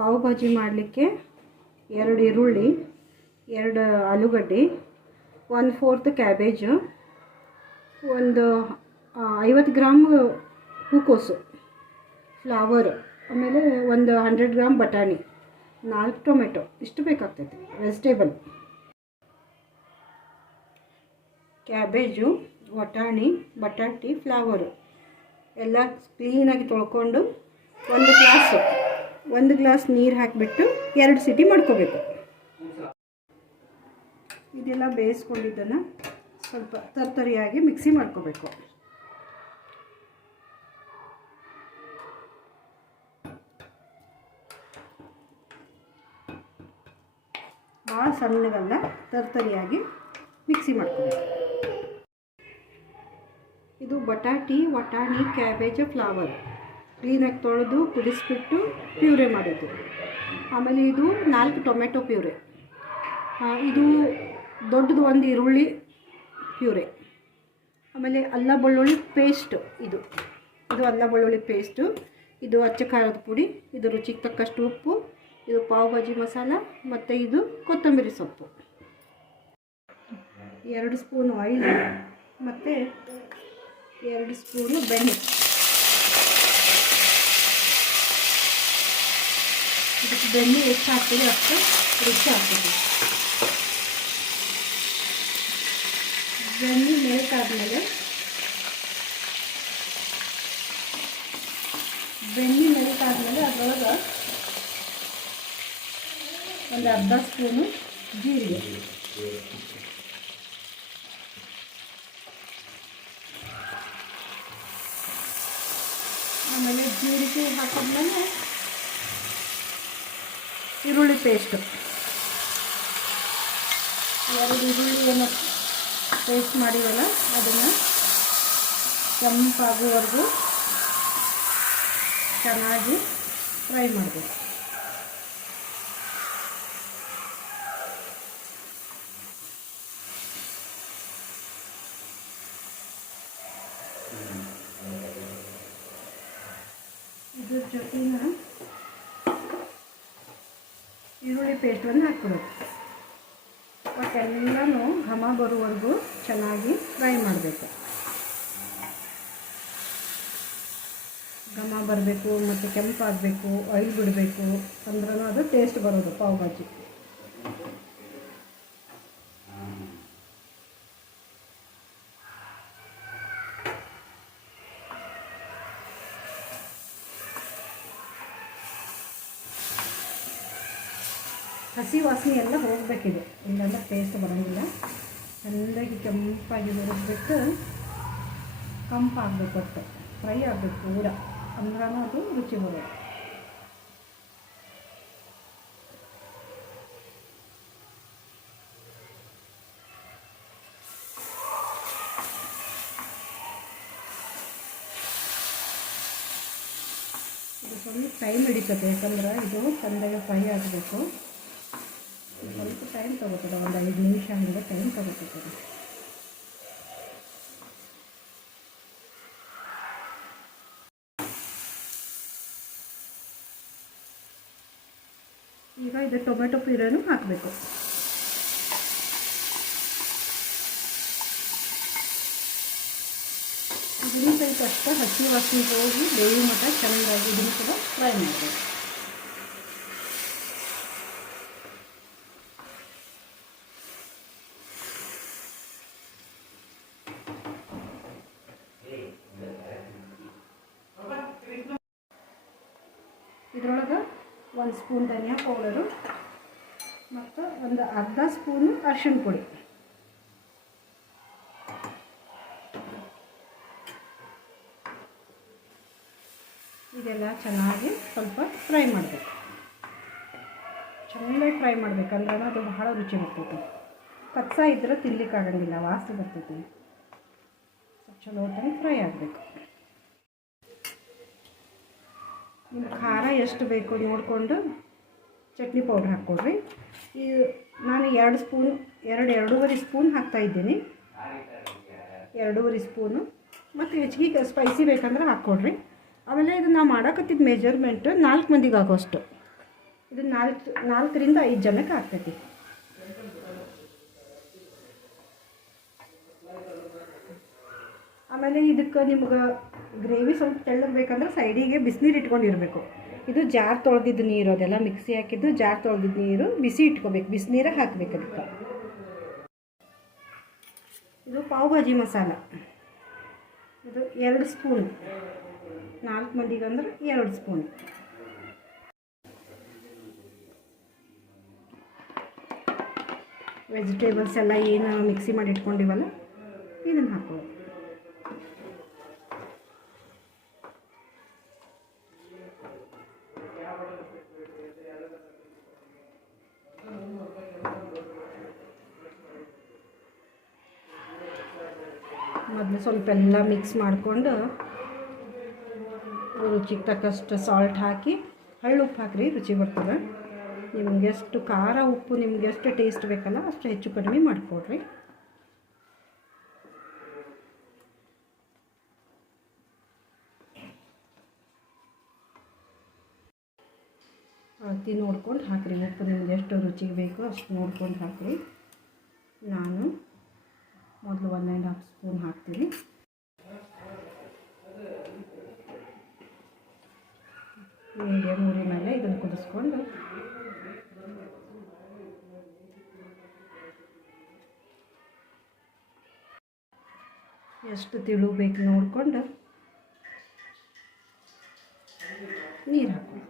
ಪಾವ್ ಭಾಜಿ ಮಾಡಲಿಕ್ಕೆ 2 ಈರುಳ್ಳಿ, 2 ಆಲೂಗಡ್ಡೆ, 1/4 ಕ್ಯಾಬೇಜು, ಒಂದು 50 ಗ್ರಾಮ್ ಹೂಕೋಸು, ಫ್ಲವರ್, ಆಮೇಲೆ ಒಂದು 100 ಗ್ರಾಮ್ ಬಟಾಣಿ, 4 ಟೊಮೆಟೊ, ಇಷ್ಟು ಬೇಕಾಗ್ತೈತೆ ವೆಜಿಟೇಬಲ್. ಕ್ಯಾಬೇಜು, ಬಟಾಣಿ, ಬಟಾಟಿ, ಫ್ಲವರು ಎಲ್ಲ ಕ್ಲೀನಾಗಿ ತೊಳ್ಕೊಂಡು ಒಂದು ಗ್ಲಾಸ್ ನೀರು ಹಾಕಿಬಿಟ್ಟು 2 ಸೀಟಿ ಮಾಡ್ಕೋಬೇಕು. ಇದೆಲ್ಲ ಬೇಯಿಸ್ಕೊಂಡಿದ್ದನ್ನು ಸ್ವಲ್ಪ ತರ್ತರಿಯಾಗಿ ಮಿಕ್ಸಿ ಮಾಡ್ಕೋಬೇಕು. ಭಾಳ ಸಣ್ಣಗಲ್ಲ, ತರ್ತರಿಯಾಗಿ ಮಿಕ್ಸಿ ಮಾಡ್ಕೋಬೇಕು. ಇದು ಬಟಾಣಿ, ಕ್ಯಾಬೇಜ್, ಫ್ಲವರ್ ಕ್ಲೀನಾಗಿ ತೊಳೆದು ಕುದಿಸ್ಬಿಟ್ಟು ಪ್ಯೂರೆ ಮಾಡಿದ್ದು. ಆಮೇಲೆ ಇದು 4 ಟೊಮೆಟೊ ಪ್ಯೂರೆ, ಇದು ದೊಡ್ಡದು 1 ಈರುಳ್ಳಿ ಪ್ಯೂರೆ, ಆಮೇಲೆ ಅಲ್ಲ ಬೆಳ್ಳುಳ್ಳಿ ಪೇಸ್ಟು, ಇದು ಅಲ್ಲ ಬೆಳ್ಳುಳ್ಳಿ ಪೇಸ್ಟು, ಇದು ಅಚ್ಚ ಖಾರದ ಪುಡಿ, ಇದು ರುಚಿಗೆ ತಕ್ಕಷ್ಟು ಉಪ್ಪು, ಇದು ಪಾವ್ ಭಾಜಿ ಮಸಾಲ, ಮತ್ತು ಇದು ಕೊತ್ತಂಬರಿ ಸೊಪ್ಪು, 2 ಸ್ಪೂನ್ ಆಯಿಲ್ ಮತ್ತು 2 ಸ್ಪೂನು ಬೆಣ್ಣೆ. ಇದಕ್ಕೆ ಬೆಣ್ಣೆ ಎಷ್ಟು ಹಾಕ್ತೀವಿ ಅಷ್ಟು ರುಚಿ ಆಗ್ತದೆ. ಬೆಣ್ಣೆ ಮೆಲ್ಕಾದ್ಮೇಲೆ ಅದರೊಳಗೆ ಒಂದು ಅರ್ಧ ಸ್ಪೂನು ಜೀರಿಗೆ, ಆಮೇಲೆ ಜೀರಿಗೆ ಹಾಕಿದ್ಮೇಲೆ ಈರುಳ್ಳಿ ಪೇಸ್ಟು, 2 ಈರುಳ್ಳಿಯನ್ನು ಪೇಸ್ಟ್ ಮಾಡಿವಲ್ಲ ಅದನ್ನು ಕೆಂಪಾಗುವವರೆಗೂ ಚೆನ್ನಾಗಿ ಫ್ರೈ ಮಾಡಬೇಕು. ಇದ್ರ ಜೊತೆನ ಈರುಳ್ಳಿ ಪೇಸ್ಟನ್ನು ಹಾಕ್ಬಿಡೋದು. ಒಟ್ಟೆಲ್ಲನೂ ಘಮ ಬರುವವರೆಗೂ ಚೆನ್ನಾಗಿ ಫ್ರೈ ಮಾಡಬೇಕು. ಘಮ ಬರಬೇಕು ಮತ್ತು ಕೆಂಪಾಗಬೇಕು, ಆಯಿಲ್ ಬಿಡಬೇಕು ಅಂದ್ರೂ ಅದು ಟೇಸ್ಟ್ ಬರೋದು ಪಾವ್ ಭಾಜಿ. ಹಸಿ ವಾಸನೆ ಎಲ್ಲ ಹೋಗಬೇಕಿದೆ, ಇಲ್ಲಾಂದ್ರೆ ಟೇಸ್ಟ್ ಬರೋಂಗಿಲ್ಲ. ಚೆಂದಾಗಿ ಕೆಂಪಾಗಿ ಹುರಿದ್ಬಿಟ್ಟು ಕಂಪಾಗಬೇಕು, ಒಟ್ಟು ಫ್ರೈ ಆಗಬೇಕು ಪೂರ, ಅಂದ್ರೂ ಅದು ರುಚಿ ಬರೋದು. ಇದು ಸ್ವಲ್ಪ ಟೈಮ್ ಹಿಡಿತದೆ, ಯಾಕಂದ್ರೆ ಇದು ಚೆಂದಾಗಿ ಫ್ರೈ ಆಗಬೇಕು. ಸ್ವಲ್ಪ ಟೈಮ್ ತಗೋತದೆ, ಒಂದು 5 ನಿಮಿಷ ಹಂಗೆ ಟೈಮ್ ತಗೋತದೆ. ಈಗ ಇದು ಟೊಮೆಟೊ ಪ್ಯೂರೆನೂ ಹಾಕಬೇಕು. ಇದನ್ನು ಸ್ವಲ್ಪ ಅಷ್ಟು ಹಸಿ ವಾಸನೆ ಹೋಗಿ ಬೇವು ಮಟ್ಟ ಚೆನ್ನಾಗಿ ಇದನ್ನು ಕೂಡ ಫ್ರೈ ಮಾಡಬೇಕು. ಇದರೊಳಗೆ 1 ಸ್ಪೂನ್ ಧನಿಯಾ ಪೌಡರು ಮತ್ತು ಒಂದು ಅರ್ಧ ಸ್ಪೂನು ಅರಿಶಿಣ ಪುಡಿ, ಇದೆಲ್ಲ ಚೆನ್ನಾಗಿ ಸ್ವಲ್ಪ ಫ್ರೈ ಮಾಡಬೇಕು. ಚೆನ್ನಾಗಿ ಫ್ರೈ ಮಾಡಬೇಕಂದ್ರೆ ಅದು ಬಹಳ ರುಚಿ ಬರ್ತೈತಿ. ಕಚ್ಚ ಇದ್ರೆ ತಿನ್ನಲಿಕ್ಕಾಗಂಗಿಲ್ಲ, ವಾಸನೆ ಬರ್ತೈತಿ. ಚಲೋ ಹೊತ್ತಾಗಿ ಫ್ರೈ ಆಗಬೇಕು. ನಿಮ್ಗೆ ಖಾರ ಎಷ್ಟು ಬೇಕು ನೋಡಿಕೊಂಡು ಚಟ್ನಿ ಪೌಡ್ರ್ ಹಾಕ್ಕೊಡ್ರಿ. ಈ ನಾನು 2.5 ಸ್ಪೂನ್ ಹಾಕ್ತಾಯಿದ್ದೀನಿ, 2.5 ಸ್ಪೂನು. ಮತ್ತು ಹೆಚ್ಚಿಗೆ ಸ್ಪೈಸಿ ಬೇಕಂದ್ರೆ ಹಾಕ್ಕೊಡ್ರಿ. ಆಮೇಲೆ ಇದು ನಾವು ಮಾಡೋಕತ್ತಿದ್ದ ಮೆಜರ್ಮೆಂಟ್ 4 ಮಂದಿಗೆ ಆಗೋಷ್ಟು. ಇದು 4ರಿಂದ 5 ಜನಕ್ಕೆ ಆಗ್ತೈತಿ. ಆಮೇಲೆ ಇದಕ್ಕೆ ನಿಮ್ಗೆ ಗ್ರೇವಿ ಸ್ವಲ್ಪ ತೆಳ್ಳಗೆ ಬೇಕಂದ್ರೆ ಸೈಡಿಗೆ ಬಿಸಿನೀರು ಇಟ್ಕೊಂಡಿರಬೇಕು. ಇದು ಜಾರ್ ತೊಳೆದಿದ್ದು ನೀರು, ಅದೆಲ್ಲ ಮಿಕ್ಸಿ ಹಾಕಿದ್ದು ಜಾರ್ ತೊಳೆದಿದ್ದು ನೀರು ಬಿಸಿ ಇಟ್ಕೋಬೇಕು, ಬಿಸಿನೀರಾಗ ಹಾಕಬೇಕು ಅದಕ್ಕೆ. ಇದು ಪಾವ್ ಭಾಜಿ ಮಸಾಲ, ಇದು 2 ಸ್ಪೂನ್, 4 ಮಂದಿಗೆ ಅಂದ್ರೆ 2 ಸ್ಪೂನ್. ವೆಜಿಟೇಬಲ್ಸ್ ಎಲ್ಲ ಏನು ಮಿಕ್ಸಿ ಮಾಡಿ ಇಟ್ಕೊಂಡಿವಲ್ಲ ಇದನ್ನು ಹಾಕೋದು. ಮೊದಲು ಸ್ವಲ್ಪ ಎಲ್ಲ ಮಿಕ್ಸ್ ಮಾಡಿಕೊಂಡು ರುಚಿಗೆ ತಕ್ಕಷ್ಟು ಸಾಲ್ಟ್ ಹಾಕಿ ಹಳ್ಳು ಉಪ್ಪು ಹಾಕಿರಿ, ರುಚಿ ಬರ್ತದೆ. ನಿಮ್ಗೆ ಎಷ್ಟು ಖಾರ ಉಪ್ಪು ನಿಮ್ಗೆ ಎಷ್ಟು ಟೇಸ್ಟ್ ಬೇಕಲ್ಲ ಅಷ್ಟು ಹೆಚ್ಚು ಕಡಿಮೆ ಮಾಡಿಕೊಡ್ರಿ. ಅಳತಿ ನೋಡ್ಕೊಂಡು ಹಾಕಿರಿ, ಉಪ್ಪು ನಿಮ್ಗೆ ಎಷ್ಟು ರುಚಿಗೆ ಬೇಕೋ ಅಷ್ಟು ನೋಡ್ಕೊಂಡು ಹಾಕಿರಿ. ನಾನು ಮೊದಲು 1.5 ಸ್ಪೂನ್ ಹಾಕ್ತೀನಿ. ಮೀಡಿಯಮ್ ಉರಿ ಮೇಲೆ ಇದನ್ನು ಕುದಿಸ್ಕೊಂಡು ಎಷ್ಟು ತಿಳು ಬೇಕು ನೋಡಿಕೊಂಡು ನೀರು ಹಾಕ್ಬೋದು.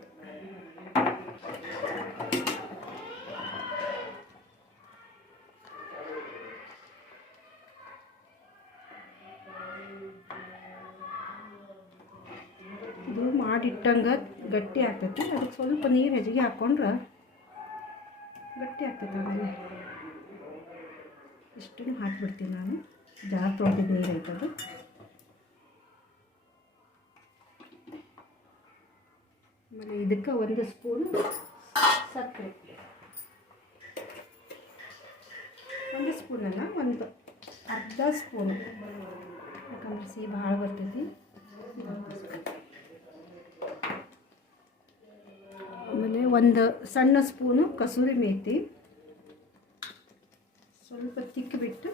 ಇದು ಮಾಡಿಟ್ಟಂಗೆ ಗಟ್ಟಿ ಆಗ್ತೈತಿ, ಅದಕ್ಕೆ ಸ್ವಲ್ಪ ನೀರು ಹೆಚ್ಚಿಗೆ ಹಾಕ್ಕೊಂಡ್ರೆ ಗಟ್ಟಿ ಆಗ್ತೈತೆ. ಆಮೇಲೆ ಇಷ್ಟನ್ನು ಹಾಕಿಬಿಡ್ತೀನಿ ನಾನು, ಜಾರ್ ತೊಳೆದಿದ್ದು ನೀರು ಐತದು. ಆಮೇಲೆ ಇದಕ್ಕೆ 1 ಸ್ಪೂನ್ ಸಕ್ಕರೆ, 1 ಸ್ಪೂನಲ್ಲ, ಒಂದು ಅರ್ಧ ಸ್ಪೂನು, ಯಾಕಂದ್ರೆ ಸಿಹಿ ಭಾಳ ಬರ್ತೈತಿ. ಆಮೇಲೆ 1 ಸಣ್ಣ ಸ್ಪೂನು ಕಸೂರಿ ಮೇಥಿ, ಸ್ವಲ್ಪ ತಿಕ್ಕಿಬಿಟ್ಟು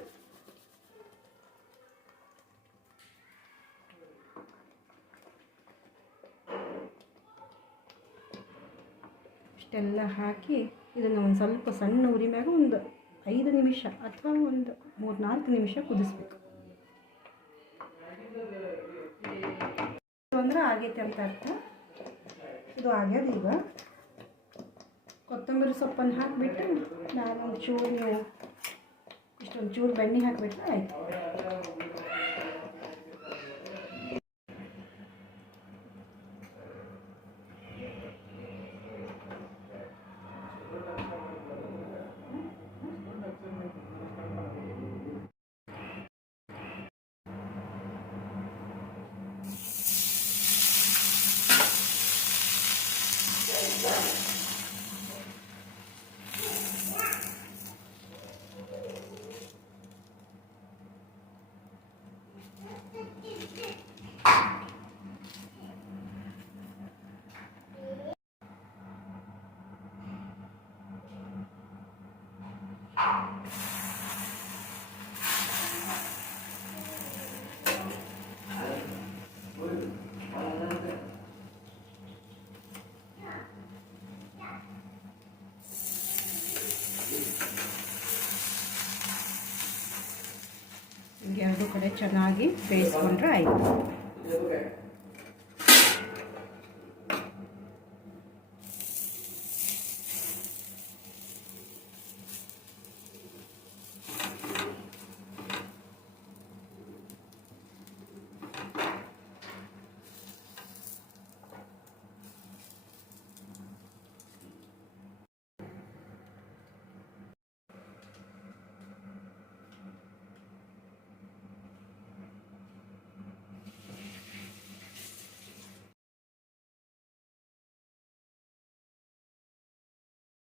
ಇಷ್ಟೆಲ್ಲ ಹಾಕಿ ಇದನ್ನು ಒಂದು ಸ್ವಲ್ಪ ಸಣ್ಣ ಉರಿ ಮ್ಯಾಗ ಒಂದು 5 ನಿಮಿಷ ಅಥವಾ ಒಂದು 3-4 ನಿಮಿಷ ಕುದಿಸ್ಬೇಕು. ಅಂದ್ರೆ ಆಗೈತೆ ಅಂತ ಅರ್ಥ. ಇದು ಆಗ್ಯದ. ಈಗ ಕೊತ್ತಂಬರಿ ಸೊಪ್ಪನ್ನು ಹಾಕಿಬಿಟ್ಟು ನಾನೊಂದು ಚೂರು, ನೀವು ಇಷ್ಟೊಂದು ಚೂರು ಬೆಣ್ಣೆ ಹಾಕಿಬಿಟ್ರೆ ಆಯಿತು. ಎರಡು ಕಡೆ ಚೆನ್ನಾಗಿ ಬೇಯಿಸ್ಕೊಂಡ್ರೆ ಆಯಿತು.